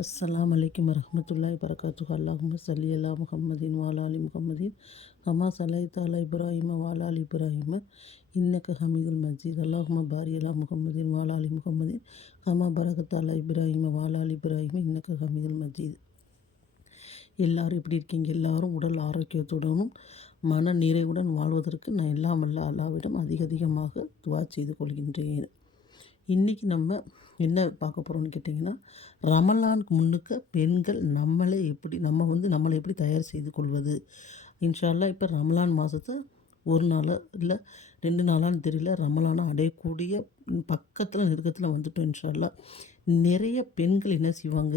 அஸ்ஸலாமு அலைக்கும் வரஹ்மத்துல்லாஹி வரகாத்துஹு. அல்லாஹும்ம ஸல்லி அலா முஹம்மதின் வ அலா ஆலி முஹம்மதின் கமா ஸல்லைத அலா இப்ராஹீம வ அலா ஆலி இப்ராஹீம இன்னக ஹமீதுல் மஜீத். அல்லாஹும்ம பாரி அலா முஹம்மதின் வ அலா ஆலி முஹம்மதின் கமா பரகத அலா இப்ராஹீம வ அலா ஆலி இப்ராஹீம இன்னக ஹமீதுல் மஜீத். எல்லாரும் எப்படி இருக்கீங்க? எல்லாரும் உடல் ஆரோக்கியத்துடனும் மன நிறைவுடன் வாழ்வதற்கு நான் எல்லாம் வல்ல அல்லாஹ்விடம் அதிகமாக துஆ செய்து கொள்கின்றேன். இன்றைக்கி நம்ம என்ன பார்க்க போகிறோம்னு கேட்டிங்கன்னா, ரமலானுக்கு முன்னுக்க பெண்கள் நம்மளை எப்படி தயார் செய்து கொள்வது. இன்ஷா அல்லாஹ் இப்போ ரமலான் மாதத்தை ஒரு நாள் இல்லை 2 நாளான்னு தெரியல, ரமலானை அடையக்கூடிய பக்கத்தில் நெருக்கத்தில் வந்துட்டோம். இன்ஷா அல்லாஹ் நிறைய பெண்கள் என்ன செய்வாங்க,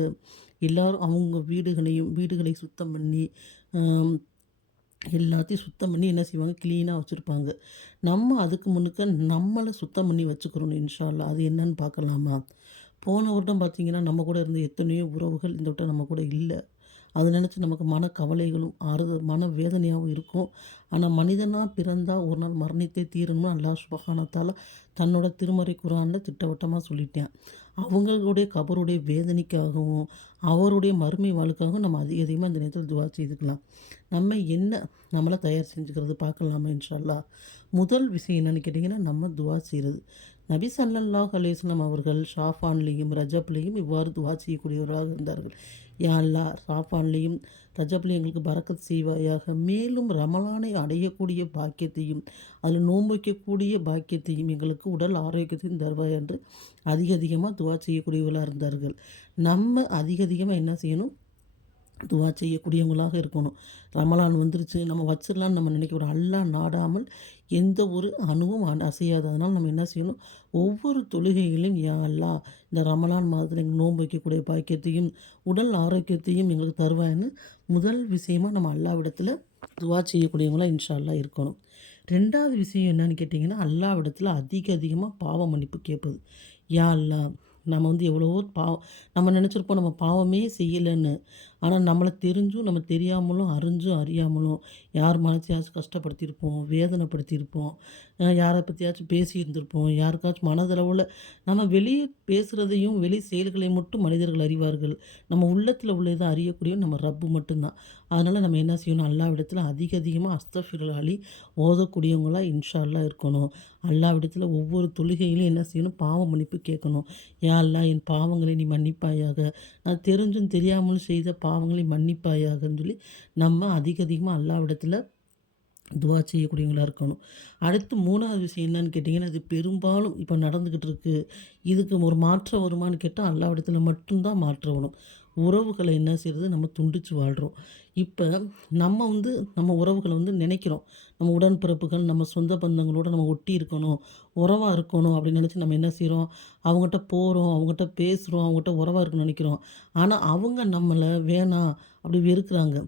எல்லோரும் அவங்க வீடுகளை சுத்தம் பண்ணி எல்லாத்தையும் சுத்தம் பண்ணி என்ன செய்வாங்க, க்ளீனாக வச்சுருப்பாங்க. நம்ம அதுக்கு முன்னுக்க நம்மளை சுத்தம் பண்ணி வச்சுக்கிறோம். இன்ஷா அல்லாஹ் அது என்னன்னு பார்க்கலாமா? போன வருடம் பார்த்திங்கன்னா, நம்ம கூட இருந்த எத்தனையோ உறவுகள் இந்த வட்டம் நம்ம கூட இல்லை. அதை நினச்சி நமக்கு மனக்கவலைகளும் மன வேதனையாகவும் இருக்கும். ஆனால் மனிதனாக பிறந்தால் ஒரு நாள் மரணித்தே தீரணும்னு அல்லாஹ் சுப்ஹானஹு வ தஆலா தன்னோட திருமறை குர்ஆனில் திட்டவட்டமாக சொல்லிட்டேன். அவங்களுடைய கபருடைய வேதனைக்காகவும் அவருடைய மறுமை வாழ்க்காகவும் நம்ம அதிகமாக இந்த நேரத்தில் துஆ செய்துக்கலாம். நம்மளை தயார் செஞ்சுக்கிறது பார்க்கலாமா இன்ஷா அல்லாஹ். முதல் விஷயம் என்னென்னு கேட்டிங்கன்னா, நம்ம துஆ செய்கிறது. நபி ஸல்லல்லாஹு அலைஹி வஸல்லம் அவர்கள் ஷாஃபான்லேயும் ரஜப்லேயும் இவ்வாறு துஆ செய்யக்கூடியவர்களாக இருந்தார்கள். யா அல்லாஹ், ஷாஃபான்லேயும் ரஜப்லேயும் எங்களுக்கு பரக்கத் செய்வாயாக, மேலும் ரமலானை அடையக்கூடிய பாக்கியத்தையும் அதில் நோன்பு வைக்கக்கூடிய பாக்கியத்தையும் எங்களுக்கு உடல் ஆரோக்கியத்தையும் தருவாய் என்று அதிகமாக துஆ செய்யக்கூடியவர்களாக இருந்தார்கள். நம்ம அதிகமாக என்ன செய்யணும், துஆ செய்யக்கூடியவங்களாக இருக்கணும். ரமலான் வந்துருச்சு நம்ம வச்சிடலான்னு நம்ம நினைக்கிறோம். அல்லாஹ் நாடாமல் எந்த ஒரு அணுவும் அசையாது. அதனால் நம்ம என்ன செய்யணும், ஒவ்வொரு தொழுகைகளையும் யா அல்லாஹ் இந்த ரமலான் மாதத்தில் எங்களுக்கு நோன்பு வைக்கக்கூடிய பாக்கியத்தையும் உடல் ஆரோக்கியத்தையும் எங்களுக்கு தருவாய்ன்னு முதல் விஷயமாக நம்ம அல்லாஹ்விடத்தில் துஆ செய்யக்கூடியவங்களாக இன்ஷா அல்லாஹ் இருக்கணும். 2வது விஷயம் என்னன்னு கேட்டிங்கன்னா, அல்லாஹ்விடத்தில் அதிகமாக பாவ மன்னிப்பு கேட்பது. யா அல்லாஹ், நம்ம எவ்வளவோ நம்ம நினச்சிருப்போம் நம்ம பாவமே செய்யலைன்னு. ஆனால் நம்மளை தெரிஞ்சும் நம்ம தெரியாமலும் அறிஞ்சும் அறியாமலும் யார் மனசையாச்சும் கஷ்டப்படுத்தியிருப்போம், வேதனைப்படுத்தியிருப்போம், யாரை பற்றியாச்சும் பேசியிருந்திருப்போம். யாருக்காச்சும் மனதளவில் நம்ம வெளியே பேசுகிறதையும் வெளி செயல்களையும் மட்டும் மனிதர்கள் அறிவார்கள். நம்ம உள்ளத்தில் உள்ளதை அறியக்கூடிய நம்ம ரப்பு மட்டும்தான். அதனால் நம்ம என்ன செய்யணும், அல்லாஹ்விடத்தில் அதிகமாக அஸ்தஃபிருல்லாஹி ஓதக்கூடியவங்களாக இன்ஷா அல்லாஹ் இருக்கணும். அல்லாஹ்விடத்தில் ஒவ்வொரு தொழுகையிலையும் என்ன செய்யணும், பாவ மன்னிப்பு கேட்கணும். யா அல்லாஹ், என் பாவங்களை நீ மன்னிப்பாயாக, நான் தெரிஞ்சும் தெரியாமலும் செய்த பாவங்களை மன்னிப்பாயாகன்னு சொல்லி நம்ம அதிகமாக அல்லாஹ்விடத்தில் துஆ செய்யக்கூடியவங்களாக இருக்கணும். அடுத்து 3வது விஷயம் என்னன்னு கேட்டிங்கன்னா, இது பெரும்பாலும் இப்போ நடந்துக்கிட்டு இருக்குது. இதுக்கு ஒரு மாற்றம் வருமானு கேட்டால் அல்லாஹ்விடத்தில் மட்டும்தான் மாற்றம் வரும். உறவுகளை என்ன செய்கிறது, நம்ம துண்டித்து வாழ்கிறோம். இப்போ நம்ம உறவுகளை நினைக்கிறோம், நம்ம உடன்பிறப்புகள் நம்ம சொந்த பந்தங்களோடு நம்ம ஒட்டி இருக்கணும், உறவாக இருக்கணும் அப்படின்னு நினச்சி நம்ம என்ன செய்கிறோம், அவங்ககிட்ட போகிறோம், அவங்ககிட்ட பேசுகிறோம், அவங்ககிட்ட உறவாக இருக்கணும்னு நினைக்கிறோம். ஆனால் அவங்க நம்மளை வேணாம் அப்படி வெறுக்கிறாங்க.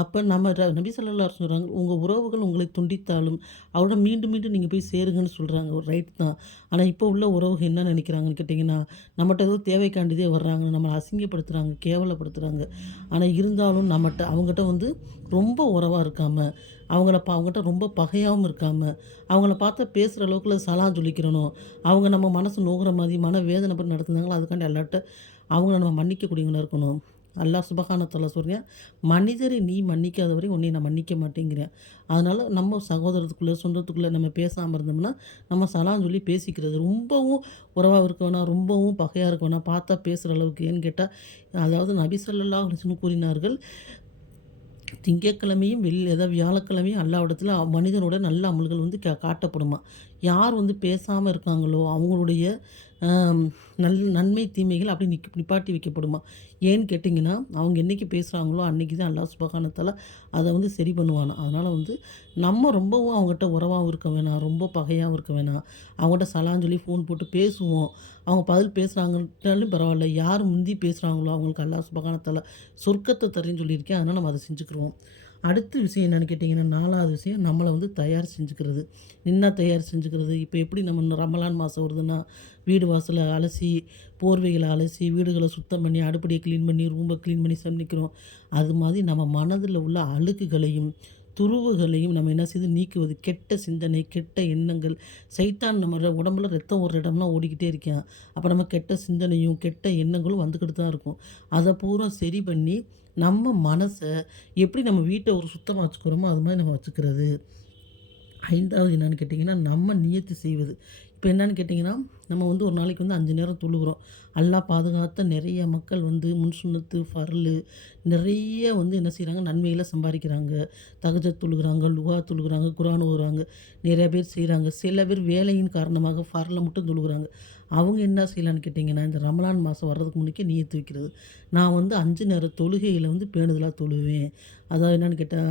அப்போ நம்ம நபி ஸல்லல்லாஹு அலைஹி வஸல்லம் சொல்கிறாங்க, உங்கள் உறவுகள் உங்களை துண்டித்தாலும் அவரோட மீண்டும் நீங்கள் போய் சேருங்கன்னு சொல்கிறாங்க. ஒரு ரைட் தான். ஆனால் இப்போ உள்ள உறவுகள் என்ன நினைக்கிறாங்கன்னு கேட்டிங்கன்னா, நம்மகிட்ட ஏதோ தேவைக்காண்டிதே வர்றாங்க, நம்மளை அசிங்கப்படுத்துகிறாங்க, கேவலப்படுத்துகிறாங்க. ஆனால் இருந்தாலும் அவங்ககிட்ட ரொம்ப உறவாக இருக்காமல், அவங்ககிட்ட ரொம்ப பகையாகவும் இருக்காமல், அவங்கள பார்த்தா பேசுகிற அளவுக்குள்ள சலாம் சொல்லிக்கிறணும், அவங்க நம்ம மனசு நோகிற மாதிரி மன வேதனை பண்ணி நடத்துனாங்களோ அதுக்காண்டி அல்லாட்ட அவங்கள நம்ம மன்னிக்கக்கூடியவங்களாக இருக்கணும். அல்லாஹ் சுப்ஹானஹு வ தஆலா சொல்கிறேன், மனிதரை நீ மன்னிக்காத வரை உன்னை நான் மன்னிக்க மாட்டேங்கிறேன். அதனால் நம்ம சகோதரத்துக்குள்ளே சொந்தத்துக்குள்ளே நம்ம பேசாமல் இருந்தோம்னா நம்ம சலாம் சொல்லி பேசிக்கிறது. ரொம்பவும் உறவாக இருக்க வேணாம், ரொம்பவும் பகையாக இருக்க வேணாம், பார்த்தா பேசுகிற அளவுக்கு. ஏன்னு கேட்டால், அதாவது நபி ஸல்லல்லாஹு அலைஹி வஸல்லம் கூறினார்கள், திங்கட்கிழமையும் வியாழக்கிழமையும் அல்லாஹ்விடத்தில் மனிதனோட நல்ல அமல்கள் காட்டப்படுமா. யார் பேசாமல் இருக்காங்களோ அவங்களுடைய நன்மை தீமைகள் அப்படி நிப்பாட்டி வைக்கப்படுமா. ஏன்னு கேட்டிங்கன்னா, அவங்க என்றைக்கு பேசுகிறாங்களோ அன்றைக்கி தான் அல்லாஹ் சுப்ஹானஹு வ தஆலா அதை சரி பண்ணுவானா. அதனால் நம்ம ரொம்பவும் அவங்ககிட்ட உறவாகவும் இருக்க வேணாம், ரொம்ப பகையாகவும் இருக்க வேணாம். அவங்ககிட்ட சலான்னு சொல்லி ஃபோன் போட்டு பேசுவோம். அவங்க பதில் பேசுகிறாங்கன்ட்டாலும் பரவாயில்ல, யார் முந்தி பேசுகிறாங்களோ அவங்களுக்கு அல்லாஹ் சுப்ஹானஹு வ தஆலா சொர்க்கத்தை தரேன்னு சொல்லியிருக்கேன். அதனால் நம்ம அதை செஞ்சுக்கிருவோம். அடுத்த விஷயம் என்னென்னு கேட்டிங்கன்னா, 4வது விஷயம் நம்மளை தயார் செஞ்சுக்கிறது. தயார் செஞ்சுக்கிறது, இப்போ எப்படி நம்ம ரமலான் மாதம் வருதுன்னா, வீடு வாசலை அலசி, போர்வைகளை அலசி, வீடுகளை சுத்தம் பண்ணி, அடுப்படியை க்ளீன் பண்ணி, ரூமை க்ளீன் பண்ணி சமைக்கிறோம். அது மாதிரி நம்ம மனதில் உள்ள அழுக்குகளையும் துருவுகளையும் நம்ம என்ன செய்து நீக்குவது. கெட்ட சிந்தனை, கெட்ட எண்ணங்கள், சைத்தான் நம்ம உடம்புல ரத்தம் ஓடுற இடம்லாம் ஓடிக்கிட்டே இருக்கான். அப்போ நம்ம கெட்ட சிந்தனையும், கெட்ட எண்ணங்களும் வந்துக்கிட்டு தான் இருக்கும். அதை பூரா சரி பண்ணி, நம்ம மனசை எப்படி நம்ம வீட்டை ஒரு சுத்தமா வச்சுக்கிறோமோ, அது மாரி நம்ம வச்சுக்கிறது. 5வது என்னன்னு கேட்டிங்கன்னா, நம்ம நியத்து செய்வது. இப்போ என்னன்னு கேட்டிங்கன்னா, நம்ம வந்து ஒரு நாளைக்கு வந்து 5 நேரம் தொழுகுறோம். அல்லாஹ் பாதுகாத்த நிறைய மக்கள் வந்து முன்சுன்னத்து, ஃபர்லு நிறைய வந்து என்ன செய்றாங்க, நன்மைகள சம்பாதிக்கிறாங்க. தஹஜ்ஜத் தொழுகுறாங்க, லுஹா தொழுகுறாங்க, குர்ஆன் ஓதுறாங்க. நிறைய பேர் செய்றாங்க. சில பேர் வேலையின் காரணமாக ஃபர்ல மட்டும் தொழுகுறாங்க. அவங்க என்ன செய்யலான்னு கேட்டிங்கன்னா, இந்த ரமலான் மாதம் வர்றதுக்கு முன்னக்கே நியத்து வைக்கிறது. நான் வந்து 5 நேர தொழுகையில வந்து பேணுதலா தொழுவேன். அதாவது என்னன்னு கேட்டா,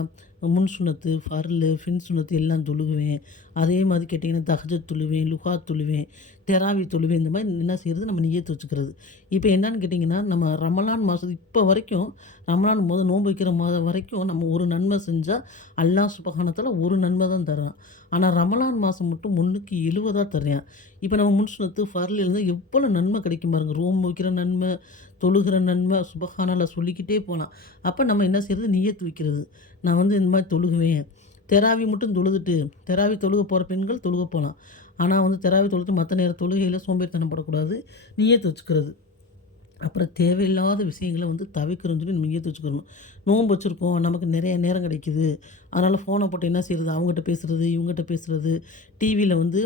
முன் சுன்னத்து, ஃபர்லு, ஃபின் சுன்னத்து எல்லாம் தொழுகுவேன். அதே மாதிரி கேட்டிங்கன்னா, தஹஜ்ஜத் தொழுவேன், லுஹா தொழுவேன், தெராவி தொழுவேன். இந்த மாதிரி என்ன செய்றது, நம்ம நிய்யத் வச்சுக்கிறது. இப்போ என்னன்னு கேட்டிங்கன்னா, நம்ம ரமலான் மாதம் இப்போ வரைக்கும் ரமலான் நோன்பு வைக்கிற மாதம் வரைக்கும் நம்ம ஒரு நன்மை செஞ்சா, அல்லாஹ் சுப்ஹானஹு வ தஆலா ஒரு நன்மை தான் தர்றான். ஆனா ரமலான் மாதம் மட்டும் 1க்கு 70 தர்றான். இப்போ நம்ம முன் சுன்னத்து, ஃபர்ல இருந்தா எவ்வளோ நன்மை கிடைக்கும் பாருங்க. நோன்பு வைக்கிற நன்மை, தொழுகிற நன்மை, சுப்ஹானல்லாஹ் சொல்லிக்கிட்டே போலாம். அப்போ நம்ம என்ன செய்றது, நிய்யத் வைக்கிறது. நான் வந்து இந்த மாதிரி தொழுகுவேன். தெராவி மட்டும் தொழுதுட்டு, தெராவி தொழுக போகிற பெண்கள் தொழுக போலாம். ஆனா வந்து தெராவி தொழுதுட்டு மத்த நேர தொழுகையில சோம்பேறித்தனம் படக்கூடாது. நிய்யத் வச்சுக்கிறது. அப்புறம் தேவையில்லாத விஷயங்கள வந்து தவிர்க்கிறோம்னு சொல்லி நிய்யத் வச்சுக்கிறணும். நோன்பு வச்சுருக்கோம், நமக்கு நிறைய நேரம் கிடைக்குது. அதனால ஃபோன போட்டு என்ன செய்றது, அவங்ககிட்ட பேசுறது, இவங்ககிட்ட பேசுறது, டிவியில வந்து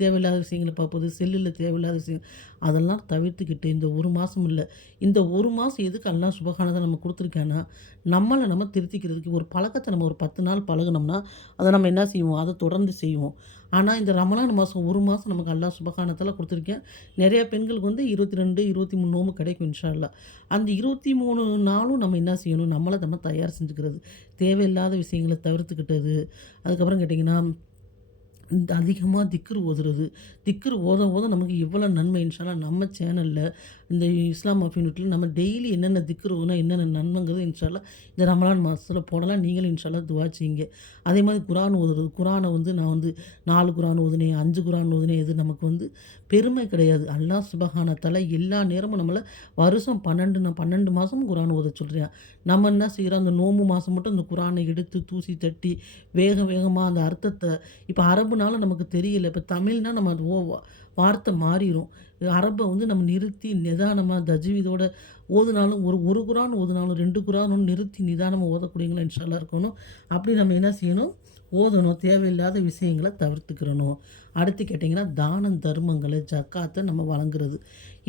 தேவையில்லாத விஷயங்கள பார்ப்பது, செல்லுல தேவையில்லாத விஷயம் அதெல்லாம் தவிர்த்துக்கிட்டு இந்த 1 மாசம் இல்ல. இந்த 1 மாசம் எதுக்கு அல்லாஹ் சுப்ஹானஹு நம்ம குடுத்துருக்கான்னா, நம்மள நம்ம திருத்திக்கிறதுக்கு. ஒரு பழக்கத்த நம்ம ஒரு 10 நாள் பழகுனோம்னா, அத நம்ம என்ன செய்வோம், அத தொடர்ந்து செய்வோம். ஆனா இந்த ரமலான் மாசம் 1 மாசம் நமக்கு அல்லாஹ் சுப்ஹானஹு தஆலா குடுத்துருக்கான். நெறைய பெண்களுக்கு வந்து 22, 23 நோன்பு கிடைக்கும் இன்ஷா அல்லாஹ். அந்த 23 நாளும் நம்ம என்ன செய்யணும், நம்மள நம்ம தயார் செஞ்சுக்கிறது. தேவையில்லாத விஷயங்கள தவிர்த்துக்கிட்டது. அதுக்கப்புறம் கேட்டிங்கன்னா, இந்த அதிகமா திக்ர் ஓதுறது. திக்ர் ஓத ஓத நமக்கு எவ்வளோ நன்மை இன்ஷா அல்லாஹ் நம்ம சேனல்ல இந்த இஸ்லாம் அஃபினிட்டில நம்ம டெய்லி என்னென்ன திக்ர் ஓதுனா என்னென்ன நன்மைங்கிறது இன்ஷா அல்லாஹ் இந்த ரமலான் மாசத்துல போடலாம். நீங்களும் இன்ஷா அல்லாஹ் துஆ செய்யுங்க. அதே மாதிரி குர்ஆன் ஓதுறது. குர்ஆன வந்து நான் வந்து 4 குர்ஆன் ஓதுனேன், 5 குர்ஆன் ஓதுனேன். இது நமக்கு வந்து பெருமை கிடையாது. அல்லாஹ் சுப்ஹானஹு தஆலா எல்லா நேரமும் நம்மள வருஷம் 12 மாசமும் குர்ஆன் ஓத சொல்றான். நம்ம என்ன செய்றோம், அந்த நோன்பு மாசம் மட்டும் அந்த குர்ஆனை எடுத்து தூசி தட்டி வேக வேகமா அந்த அர்த்தத்த இப்ப அரபுனால நமக்கு தெரியல. இப்ப தமிழ்னா நம்ம அது வார்த்தை மாறிரும். அரப வந்து நம்ம நிறுத்தி நிதானமா தஜ்வீதோட ஓதுனாலும் ஒரு குர்ஆன் ஓதுனாலும் 2 குர்ஆனும் நிறுத்தி நிதானமா ஓதக்கூடியவங்களா இன்ஷா அல்லாஹ் இருக்கணும். அப்படி நம்ம என்ன செய்யணும், ஓதணும். தேவையில்லாத விஷயங்கள தவிர்த்துக்கிறணும். அடுத்து கேட்டிங்கன்னா, தானம் தர்மங்கள, ஜக்காத்த நம்ம வழங்குறது.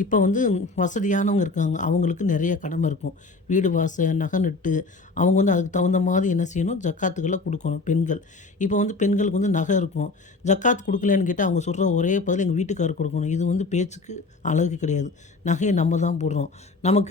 இப்போ வந்து வசதியானவங்க இருக்காங்க. அவங்களுக்கு நெறைய கடமை இருக்கும். வீடு வாச, நகை நட்டு, அவங்க வந்து அதுக்கு தகுந்த மாதிரி என்ன செய்யணும், ஜக்காத்துகள குடுக்கணும் பெண்கள். இப்போ வந்து பெண்களுக்கு வந்து நகை இருக்கும். ஜக்காத் குடுக்கலன்னு கேட்டா, அவங்க சொல்ற ஒரே பதில் எங்க வீட்டுக்காரருக்கு குடுக்கணும். இது வந்து பேச்சுக்கு அழகு கிடையாது. நகைய நம்ம தான் போடுறோம். நமக்கு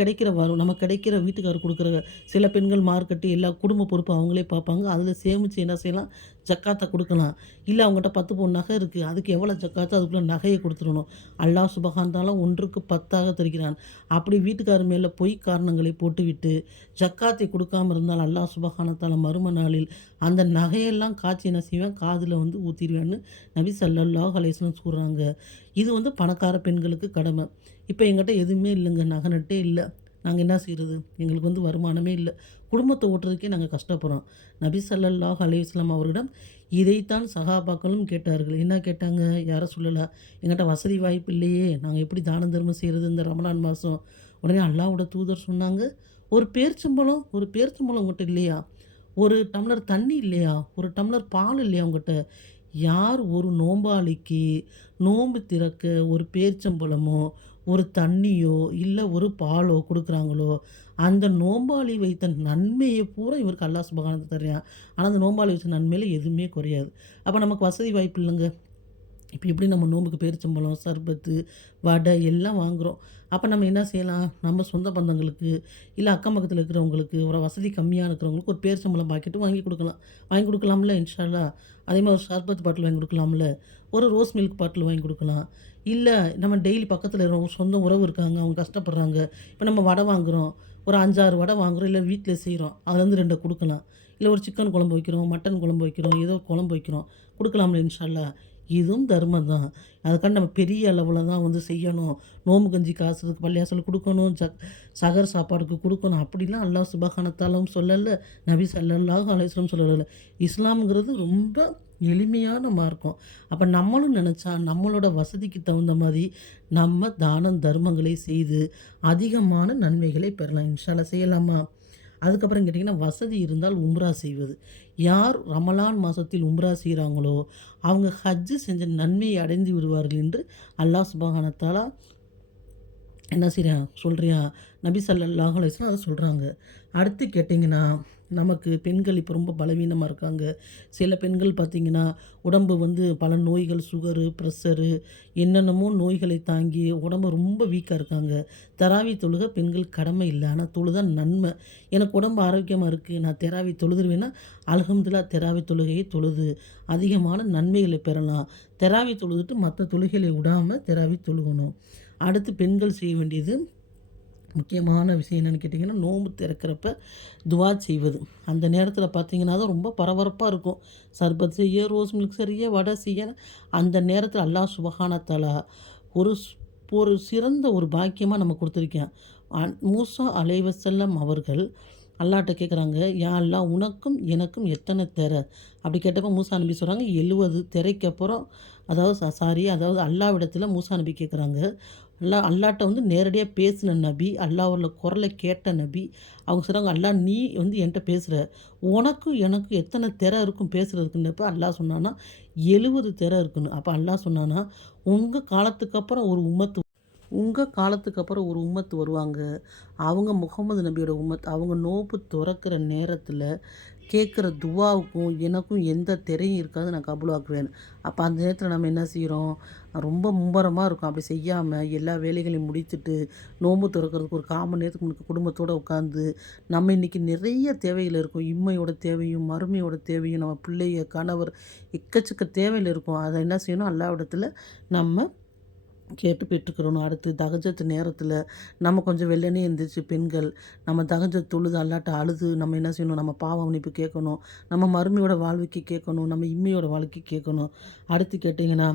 கிடைக்கிற வீட்டுக்காரர் குடுக்குற சில பெண்கள் மார்க்கெட்டு எல்லா குடும்ப பொறுப்பு அவங்களே பார்ப்பாங்க. அதில சேமிச்சு என்ன செய்யலாம், ஜக்காத்த குடுக்கலாம். இல்ல அவங்ககிட்ட 10 பவுன் நகை இருக்கு. அதுக்கு எவ்வளோ ஜக்காத்தோ அதுக்குள்ள நகைய குடுத்துறணும். அல்லாஹ் சுப்ஹானஹு தஆலா 1க்கு 10ஆக தருகிறான். அப்படி வீட்டுக்காரர் மேல பொய் காரணங்களை போட்டுவிட்டு, ஜக்காத்தை குடுக்காம இருந்தால் அல்லாஹ் சுப்ஹானஹு தஆலா மறுமை நாளில் அந்த நகையெல்லாம் காய்ச்சி என்ன செய்வான், காதுல வந்து ஊத்திருவான்னு நபி ஸல்லல்லாஹு அலைஹி வஸல்லம் சொல்றாங்க. இது வந்து பணக்கார பெண்களுக்கு கடமை. இப்ப என்கிட்ட எதுவுமே இல்லங்க. நகை நட்டே இல்ல. நாங்க என்ன செய்றது? எங்களுக்கு வந்து வருமானமே இல்ல. குடும்பத்த ஓட்டுறதுக்கே நாங்க கஷ்டப்படுறோம். நபி ஸல்லல்லாஹு அலைஹி வஸல்லம் அவர்களிடம் இதைத்தான் சஹாபாக்களும் கேட்டார்கள். என்ன கேட்டாங்க? "யா ரசூலல்லாஹ், என்கிட்ட வசதி வாய்ப்பு இல்லையே. நாங்க எப்படி தானம் தர்மம் செய்றது இந்த ரமலான் மாசம்?" உடனே அல்லாஹ்வோட தூதர் சொன்னாங்க, ஒரு பேரிச்சம்பழம் உங்கட்ட இல்லையா? ஒரு டம்ளர் தண்ணி இல்லையா? ஒரு டம்ளர் பால் இல்லையா உங்கட்ட? யார் ஒரு நோம்பாளிக்கு நோன்பு திறக்க ஒரு பேரிச்சம்பழமோ, ஒரு தண்ணியோ, இல்ல ஒரு பாலோ குடுக்குறாங்களோ, அந்த நோம்பாளி வைத்த நன்மைய பூரா இவருக்கு அல்லாஹ் சுப்ஹானஹு தர்றான். ஆனா, அந்த நோம்பாளி வச்ச நன்மையில எதுவுமே குறையாது. அப்ப நமக்கு வசதி வாய்ப்பு இல்லங்க. இப்ப எப்படி நம்ம நோம்புக்கு பேரிச்சம்பழம், சர்பத்து, வடை எல்லாம் வாங்குறோம். அப்ப நம்ம என்ன செய்யலாம்? நம்ம சொந்த பந்தங்களுக்கு, இல்ல அக்கம் பக்கத்துல இருக்கிறவங்களுக்கு, ஒரு வசதி கம்மியா இருக்கிறவங்களுக்கு ஒரு பேரிச்சம்பழம் பாக்கெட்டு வாங்கி குடுக்கலாம். வாங்கி குடுக்கலாம்ல இன்ஷா அல்லாஹ். அதே மாரி ஒரு சர்பத் பாட்டில் வாங்கி குடுக்கலாம்ல. ஒரு ரோஸ் மில்க் பாட்டில் வாங்கி குடுக்கலாம். இல்ல நம்ம டெய்லி பக்கத்துல சொந்த உறவு இருக்காங்க, அவங்க கஷ்டப்படுறாங்க. இப்ப நம்ம வடை வாங்குறோம். ஒரு 5, 6 வடை வாங்குறோம். இல்ல வீட்ல செய்றோம். அதுலேருந்து 2 குடுக்கலாம். இல்ல ஒரு சிக்கன் குழம்பு வைக்கிறோம், மட்டன் குழம்பு வைக்கிறோம், ஏதோ குழம்பு வைக்கிறோம். குடுக்கலாம்ல இன்ஷா அல்லாஹ். இதுவும் தர்மம் தான். அதுக்காண்டி நம்ம பெரிய அளவுல தான் வந்து செய்யணும். நோம்பு கஞ்சி காசுறதுக்கு பள்ளிவாசல்ல குடுக்கணும். சகர் சாப்பாடுக்கு குடுக்கணும். அப்படிலாம் அல்லாஹ் சுப்ஹானஹு வ தஆலாவும் சொல்லல. நபி ஸல்லல்லாஹு அலைஹி வஸல்லம் சொல்லல. இஸ்லாம்ங்கிறது ரொம்ப எளிமையான மார்க்கம். அப்ப நம்மளும் நெனச்சா, நம்மளோட வசதிக்கு தகுந்த மாரி நம்ம தானம், தர்மங்களை செய்து அதிகமான நன்மைகளை பெறலாம். இன்ஷா அல்லாஹ் செய்யலாமா? அதுக்கப்புறம் கேட்டிங்கன்னா, வசதி இருந்தால் உம்ரா செய்வது. யார் ரமலான் மாதத்தில் உம்ரா செய்கிறாங்களோ, அவங்க ஹஜ்ஜு செஞ்ச நன்மையை அடைந்து விடுவார்கள் என்று அல்லாஹ் சுப்ஹானஹு வ தஆலா என்ன செய்றான் சொல்றியான். நபி ஸல்லல்லாஹு அலைஹி வஸல்லம் அத சொல்றாங்க. அடுத்து கேட்டிங்கன்னா, நமக்கு பெண்கள் இப்போ ரொம்ப பலவீனமா இருக்காங்க. சில பெண்கள் பார்த்தீங்கன்னா, உடம்பு வந்து பல நோய்கள், சுகரு, ப்ரெஷரு என்னென்னமோ நோய்களை தாங்கி உடம்பு ரொம்ப வீக்கா இருக்காங்க. தராவி தொழுக பெண்கள் கடமை இல்ல. ஆனா தொழுதா நன்மை. எனக்கு உடம்பு ஆரோக்கியமா இருக்கு. நான் தராவி தொழுதுருவேன்னா, அல்ஹம்துலில்லாஹ் தராவி தொழுகையை தொழுது அதிகமான நன்மைகளை பெறலாம். தராவி தொழுதுட்டு மத்த தொழுகைகளை விடாம தராவி தொழுகணும். அடுத்து பெண்கள் செய்ய வேண்டியது முக்கியமான விஷயம் என்னென்னு கேட்டிங்கன்னா, நோன்பு திறக்கிறப்ப துவா செய்வது. அந்த நேரத்தில பார்த்தீங்கன்னா தான் ரொம்ப பரபரப்பா இருக்கும். சர்பத் செய்ய, ரோஸ் மில்க் செய்ய, வடை செய்ய அந்த நேரத்தில அல்லாஹ் சுப்ஹானஹு வ தஆலா ஒரு ஒரு சிறந்த ஒரு பாக்கியமா நமக்கு குடுத்துருக்கான். மூசா அலைஹிவஸல்லம் அவர்கள் அல்லாஹ்ட்ட கேட்குறாங்க, யா அல்லாஹ் உனக்கும் எனக்கும் எத்தனை திரை? அப்படி கேட்டப்போ மூசா நபி சொல்றாங்க 70 திரைக்கு அப்புறம் அதாவது அதாவது அல்லாஹ்விடத்தில மூசா நபி கேட்குறாங்க. அல்லாஹ்ட்ட வந்து நேரடியா பேசின நபி, அல்லாஹ்வோட குரல கேட்ட நபி. அவங்க சொல்றாங்க, அல்லாஹ் நீ வந்து என்ட்ட பேசுற. உனக்கும் எனக்கும் எத்தனை திரை இருக்கும் பேசுறதுக்குன்னப்ப அல்லாஹ் சொன்னான்னா, 70 திரை இருக்குன்னு. அப்ப அல்லாஹ் சொன்னான்னா, உங்க காலத்துக்கு அப்புறம் ஒரு உம்மத்து உங்க காலத்துக்கு அப்புறம் ஒரு உம்மத்து வருவாங்க. அவங்க முகமது நபியோட உம்மத். அவங்க நோன்பு தொறக்கிற நேரத்தில கேட்குற துவாவுக்கும், எனக்கும் எந்த திரையும் இருக்காது. நான் கபூலாக்குவேன். அப்ப அந்த நேரத்தில நம்ம என்ன செய்றோம்? ரொம்ப மும்பரமா இருக்கும். அப்படி செய்யாம எல்லா வேலைகளையும் முடித்துட்டு, நோன்பு தொறக்கிறதுக்கு ஒரு 1/4 மணி நேரத்துக்கு முன்னுக்கு குடும்பத்தோட உட்காந்து, நம்ம இன்னைக்கு நிறைய தேவைகள் இருக்கும். இம்மையோட தேவையும், மறுமையோட தேவையும், நம்ம பிள்ளைக, கணவர் எக்கச்சக்க தேவைகள் இருக்கும். அத என்ன செய்யணும்? அல்லாஹ்விடத்தில நம்ம கேட்டு பெற்றுக்கிறணும். அடுத்து தஹஜத் நேரத்தில நம்ம கொஞ்சம் வெள்ளனே எந்திரிச்சு பெண்கள், நம்ம தஹஜத் தொழுது அல்லாஹ்ட்ட அழுது நம்ம என்ன செய்யணும்? நம்ம பாவ மன்னிப்பு கேட்கணும். நம்ம மறுமையோட வாழ்வுக்கு கேட்கணும். நம்ம இம்மையோட வாழ்க்கைக்கு கேட்கணும். அடுத்து கேட்டிங்கன்னா,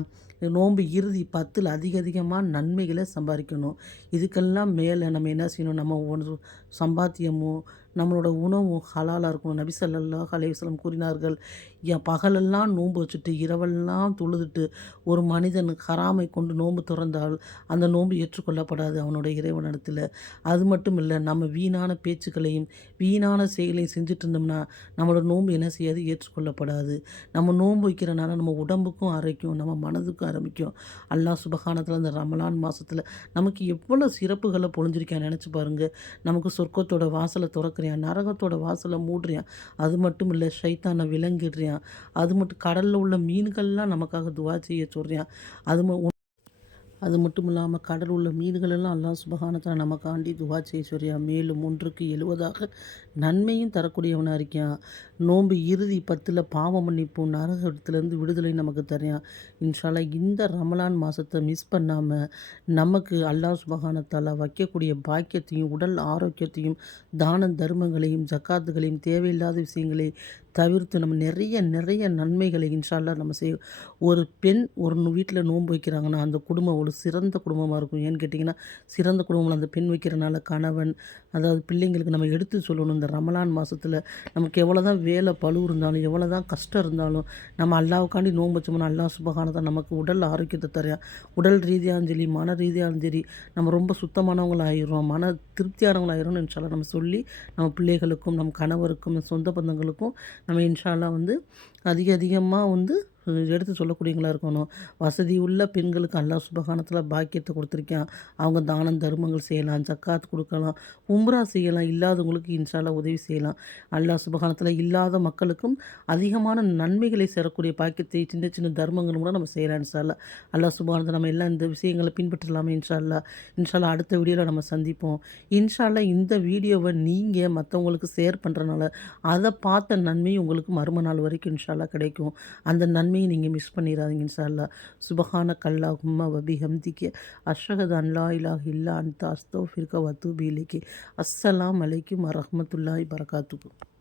நோன்பு இறுதி 10ல் அதிகமா நன்மைகளை சம்பாரிக்கணும். இதுக்கெல்லாம் மேல நம்ம என்ன செய்யணும்? நம்ம சம்பாத்தியமும், நம்மளோட உணவும் ஹலாலா இருக்கணும். நபி ஸல்லல்லாஹு அலைஹி வஸல்லம் கூறினார்கள், பகலெல்லாம் நோன்பு வச்சுட்டு, இரவெல்லாம் தொழுதுட்டு ஒரு மனிதன் ஹராமை கொண்டு நோன்பு துறந்தால் அந்த நோன்பு ஏற்றுக்கொள்ளப்படாது அவனுடைய இறைவனிடத்தில். அது மட்டும் இல்லை, நம்ம வீணான பேச்சுக்களையும் வீணான செயலையும் செஞ்சுட்டு இருந்தோம்னா நம்மளோட நோன்பு என்ன செய்யாது? ஏற்றுக்கொள்ளப்படாது. நம்ம நோன்பு வைக்கிறனால நம்ம உடம்புக்கும் ஆரோக்கியம், நம்ம மனதுக்கும் ஆரம்பிக்கும். அல்லாஹ் சுப்ஹானஹு அந்த ரமலான் மாதத்தில் நமக்கு எவ்வளோ சிறப்புகளை பொழிஞ்சிருக்கான் நினச்சி பாருங்க. நமக்கு சொர்க்கத்தோட வாசலை திறக்கிறியான், நரகத்தோட வாசலை மூடுறியான். அது மட்டும் இல்லை, ஷைத்தானை விலங்கிடுறியான். அது மட்டும் கடல்ல உள்ள மீன்கள்லாம் நமக்காக துவா செய்ய சொல்றியான். அது அது மட்டும் இல்லாம கடல் உள்ள மீன்கள் எல்லாம் அல்லாஹ் சுப்ஹானஹு வ தஆலா நமக்காண்டி துவா செய்ய சொல்றியான். மேலும் 1க்கு 70 நன்மையும் தரக்கூடியவனா இருக்கியான். நோன்பு இறுதி 10ல் பாவ மன்னிப்பும் நரகத்திலிருந்து விடுதலை நமக்கு தர்றான். இன்ஷா அல்லாஹ் இந்த ரமலான் மாதத்தை மிஸ் பண்ணாம நமக்கு அல்லாஹ் சுப்ஹானஹு வ தஆலா வைக்கக்கூடிய பாக்கியத்தையும், உடல் ஆரோக்கியத்தையும், தான தர்மங்களையும், ஜக்காத்துகளையும், தேவையில்லாத விஷயங்களை தவிர்த்து நம்ம நிறைய நன்மைகளை இன்ஷா அல்லாஹ் நம்ம ஒரு பெண் ஒரு வீட்டில் நோன்பு வைக்கிறாங்கன்னா அந்த குடும்பம் ஒரு சிறந்த குடும்பமாக இருக்கும். ஏன்னு கேட்டிங்கன்னா, சிறந்த குடும்பம்ல அந்த பெண் வைக்கிறனால கணவன், அதாவது பிள்ளைங்களுக்கு நம்ம எடுத்து சொல்லணும். இந்த ரமலான் மாதத்தில் நமக்கு எவ்வளோ தான் வேலை பளு இருந்தாலும், எவ்வளோ தான் கஷ்டம் இருந்தாலும், நம்ம அல்லாஹ்வுக்காண்டி நோன்பு வச்சோம்னா அல்லாஹ் சுப்ஹானஹு வ தஆலா நமக்கு உடல் ஆரோக்கியத்தை தர்றான். உடல் ரீதியாகவும் சரி, மன ரீதியாகவும் சரி, நம்ம ரொம்ப சுத்தமானவங்களாகிடுறோம், மன திருப்தியானவங்களாகிடும்னு இன்ஷா அல்லாஹ் நம்ம சொல்லி, நம்ம பிள்ளைகளுக்கும், நம்ம கணவருக்கும், சொந்த பந்தங்களுக்கும் நம்ம இன்ஷா அல்லாஹ் வந்து அதிகமாக வந்து எடுத்து சொல்லக்கூடியவங்களா இருக்கணும். வசதி உள்ள பெண்களுக்கு அல்லாஹ் சுப்ஹானஹு வ தஆலா பாக்கியத்தை கொடுத்துருக்கான். அவங்க தானம் தர்மங்கள் செய்யலாம், ஜக்காத் கொடுக்கலாம், உம்ரா செய்யலாம், இல்லாதவங்களுக்கு இன்ஷா அல்லாஹ் உதவி செய்யலாம். அல்லாஹ் சுப்ஹானஹு வ தஆலா இல்லாத மக்களுக்கும் அதிகமான நன்மைகளை சேரக்கூடிய பாக்கியத்தை சின்ன சின்ன தர்மங்கள் கூட நம்ம செய்யலாம் இன்ஷா அல்லாஹ். அல்லாஹ் சுப்ஹானஹு வ தஆலா நம்ம எல்லாம் இந்த விஷயங்களை பின்பற்றலாமே இன்ஷா அல்லாஹ். இன்ஷா அல்லாஹ் அடுத்த வீடியோவில் நம்ம சந்திப்போம். இன்ஷா அல்லாஹ் இந்த வீடியோவை நீங்கள் மற்றவங்களுக்கு ஷேர் பண்ணுறனால அதை பார்த்த நன்மை உங்களுக்கு மறும நாள் வரைக்கும் இன்ஷா அல்லாஹ் கிடைக்கும். அந்த நன்மையை நீங்கள் மிஸ் பண்ணிடாதீங்க இன்ஷா அல்லாஹ். சுப்ஹானக அல்லாஹும்ம வ பிஹம்திக அஷ்ஹது அன் லா இலாஹ இல்லா அன்த அஸ்தக்ஃபிருக வ அத்தூபு இலைக். அஸ்ஸலாமு அலைக்கும் வ ரஹ்மத்துல்லாஹி வ பரகாத்துஹு.